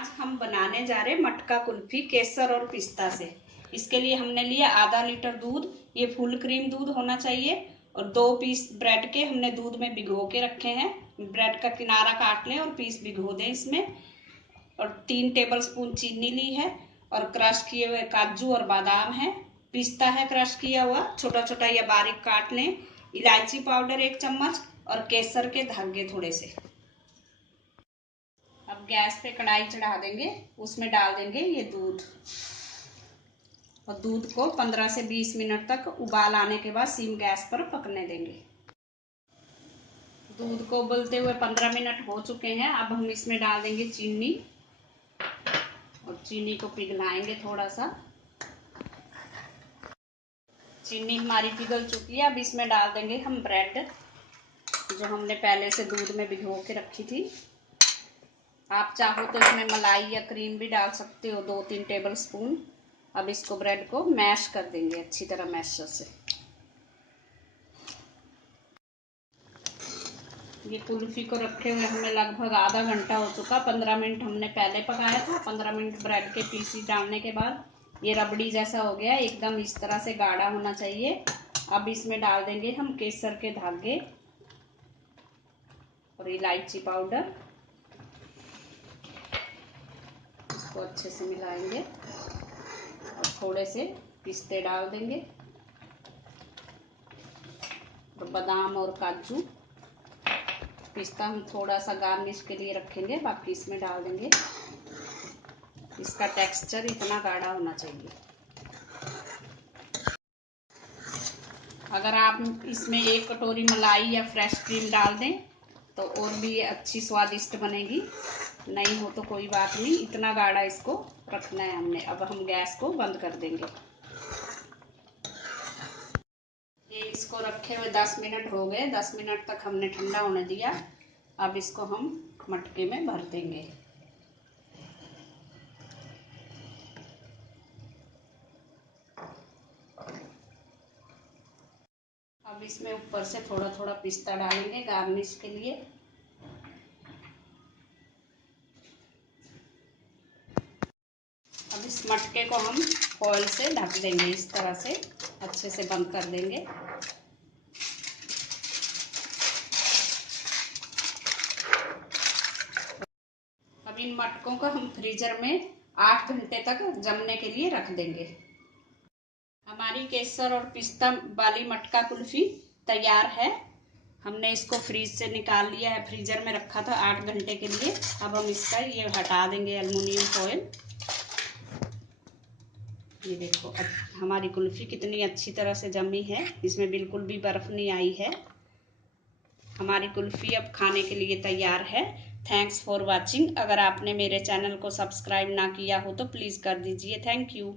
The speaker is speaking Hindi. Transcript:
आज हम बनाने जा रहे हैं मटका कुल्फी केसर और पिस्ता से। इसके लिए हमने लिया आधा लीटर दूध। ये फुल क्रीम दूध होना चाहिए। और 2 पीस ब्रेड के हमने दूध में भिगो के रखे हैं। ब्रेड का किनारा काट लें और पीस भिगो दें इसमें। और 3 टेबलस्पून चीनी ली है। और क्रश किए हुए काजू और बादाम है। पिस्ता है क्रश किया हुआ, छोटा छोटा या बारीक काट लें। इलायची पाउडर 1 चम्मच और केसर के धागे थोड़े से। अब गैस पे कढ़ाई चढ़ा देंगे, उसमें डाल देंगे ये दूध। और दूध को 15 से 20 मिनट तक उबाल आने के बाद सीम गैस पर पकने देंगे। दूध को उबलते हुए 15 मिनट हो चुके हैं। अब हम इसमें डाल देंगे चीनी और चीनी को पिघलाएंगे थोड़ा सा। चीनी हमारी पिघल चुकी है। अब इसमें डाल देंगे हम ब्रेड जो हमने पहले से दूध में भिगो के रखी थी। आप चाहो तो इसमें मलाई या क्रीम भी डाल सकते हो, 2-3 टेबलस्पून। अब इसको ब्रेड को मैश कर देंगे अच्छी तरह मैशर से। ये कुल्फी को रखे हुए हमें लगभग आधा घंटा हो चुका। 15 मिनट हमने पहले पकाया था। 15 मिनट ब्रेड के पीसी डालने के बाद ये रबड़ी जैसा हो गया, एकदम इस तरह से गाढ़ा होना चाहिए। अब इसमें डाल देंगे हम केसर के धागे और इलायची पाउडर। इसको अच्छे से मिलाएंगे और थोड़े से पिस्ते डाल देंगे और बादाम और काजू। पिस्ता हम थोड़ा सा गार्निश के लिए रखेंगे, बाकी इसमें डाल देंगे। इसका टेक्सचर इतना गाढ़ा होना चाहिए। अगर आप इसमें 1 कटोरी मलाई या फ्रेश क्रीम डाल दें तो और भी अच्छी स्वादिष्ट बनेगी। नहीं हो तो कोई बात नहीं, इतना गाढ़ा इसको रखना है हमने। अब हम गैस को बंद कर देंगे। ये इसको रखे हुए 10 मिनट हो गए। 10 मिनट तक हमने ठंडा होने दिया। अब इसको हम मटके में भर देंगे। अब इसमें ऊपर से थोड़ा थोड़ा पिस्ता डालेंगे गार्निश के लिए। अब इस मटके को हम फॉइल से ढक देंगे, इस तरह से अच्छे से बंद कर देंगे। अब इन मटकों को हम फ्रीजर में 8 घंटे तक जमने के लिए रख देंगे। हमारी केसर और पिस्ता वाली मटका कुल्फी तैयार है। हमने इसको फ्रीज से निकाल लिया है, फ्रीजर में रखा था 8 घंटे के लिए। अब हम इसका ये हटा देंगे एल्युमिनियम फॉइल। ये देखो अब हमारी कुल्फी कितनी अच्छी तरह से जमी है, इसमें बिल्कुल भी बर्फ नहीं आई है। हमारी कुल्फी अब खाने के लिए तैयार है। Thanks for watching. अगर आपने मेरे चैनल को सब्सक्राइब ना किया हो तो प्लीज़ कर दीजिए। Thank you.